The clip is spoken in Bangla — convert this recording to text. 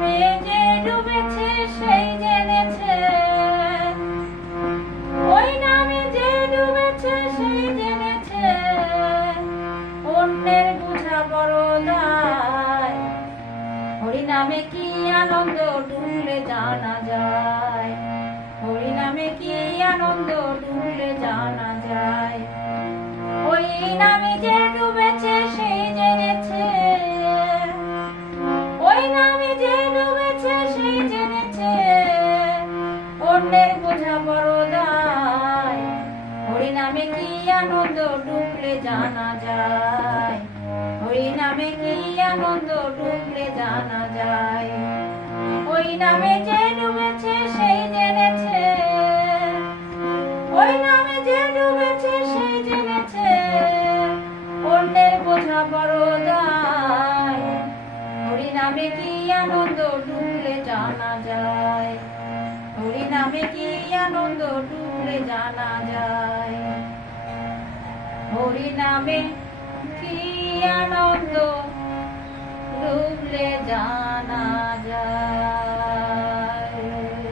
নামে যে ডুবেছে সেই জেনেছে, ওই নামে যে ডুবেছে সেই জেনেছে, অন্যের বুঝা বড় দায়। হরি নামে কি আনন্দ ডুবলে জানা যায়, হরি নামে কি আনন্দ ডুবলে জানা যায়। ওই নামে যে ডুবেছে সেই জেনেছে, ওই নামে যে ডুবেছে সেই জেনেছে, অন্যের বোঝা বড় দায়। হরি নামে কি আনন্দ ডুবলে জানা যায়, হরি নামে কি আনন্দ ডুবলে জানা যায়। ওই নামে যে ডুবেছে সেই জেনেছে, ওই নামে যে ডুবেছে সেই জেনেছে, অন্যের বোঝা বড় দায়। হরি নামে কি আনন্দ ডুবলে জানা যায়, হরি নামে কি আনন্দ ডুবলে জানা যায়। হরি নামে কি আনন্দ